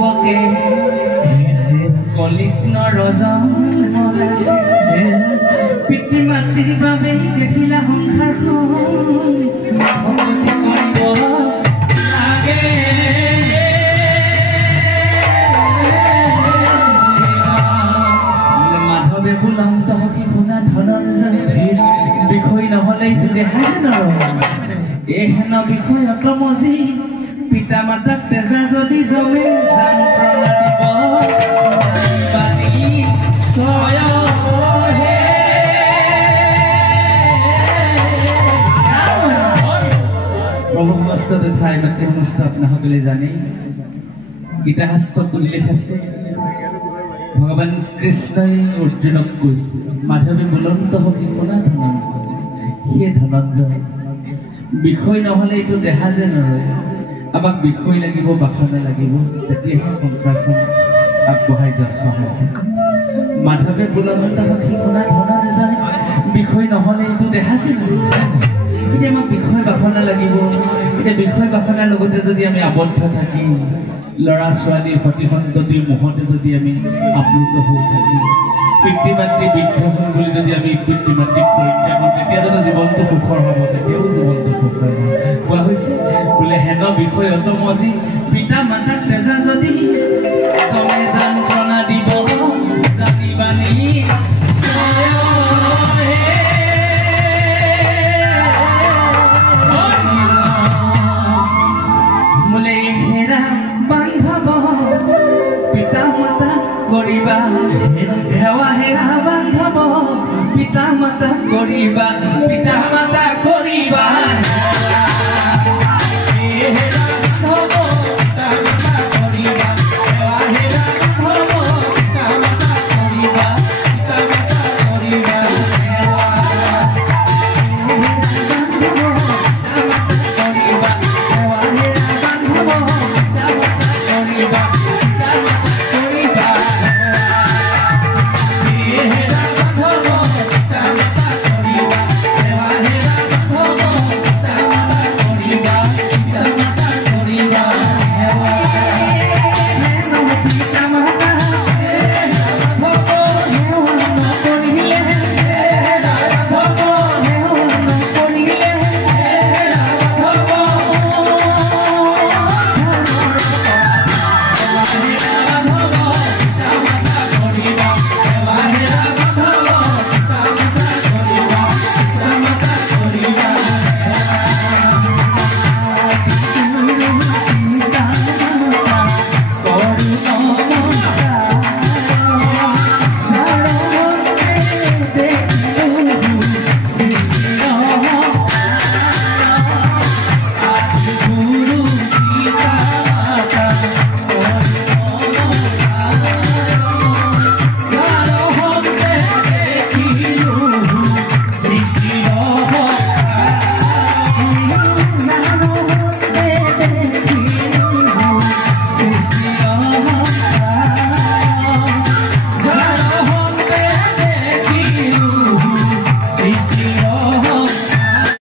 যুৱকে কলিক নৰজন পিতৃ মাতৃৰ বাবে দেখিলা সংসাৰখন অৱধি কৰিব লাগে মাধৱে বুলন্ত সখী শুনা ধনঞ্জয় বিষয় নহলে দেখাই হেন বিষয়ত মজি পিতা মাতাক তেজা যদি জমে যান প্ৰভু সমস্ত ঠাই মাতৃ সমস্ত আপোনাসকলে জানে গীতা শাস্ত্ৰত উল্লেখ আছে ভগৱান কৃষ্ণই অৰ্জুনক কৈছে মাধৱে বুলন্ত সখী শুনা ধনঞ্জয় সেই ধনঞ্জয় বিষয় নহলে এইটো দেখা যে নৰয় আমাক বিষয় লাগিব বাসনা লাগিব তেতিয়াহে সংসাৰখন আগবঢ়াই যোৱাত সহায় মাধৱে বুলন্ত সখী শুনা ধনঞ্জয় বিষয় নহলে এইটো দেখা যে নৰয় এতিয়া আমাক বিষয় বাসনা লাগিব এতিয়া বিষয় বাসনাৰ লগতে যদি আমি আবদ্ধ থাকি ল'ৰা ছোৱালী সতি সন্ততিৰ মোহতে যদি আমি আপ্লুত হৈ থাকি পিতৃ মাতৃ বৃদ্ধ হল বুলি যদি আমি পিতৃ মাতৃক পৰীক্ষা কৰোঁ তেতিয়া জানো জীৱনটো সুখৰ হ'ব তেতিয়াও জীৱনটো সুখৰ হ'ব কোৱা হৈছে বোলে হেন বিষয়ত মজি পিতা মাতাক তেজা যদি জমে যন্ত্ৰণা দিব জানিবানি বোলে হেৰা বান্ধৱ পিতা মাতা কৰিবা হেৱা হেৰা বান্ধৱ পিতা মাতা কৰিবা পিতা মাতা কৰিবা Come on.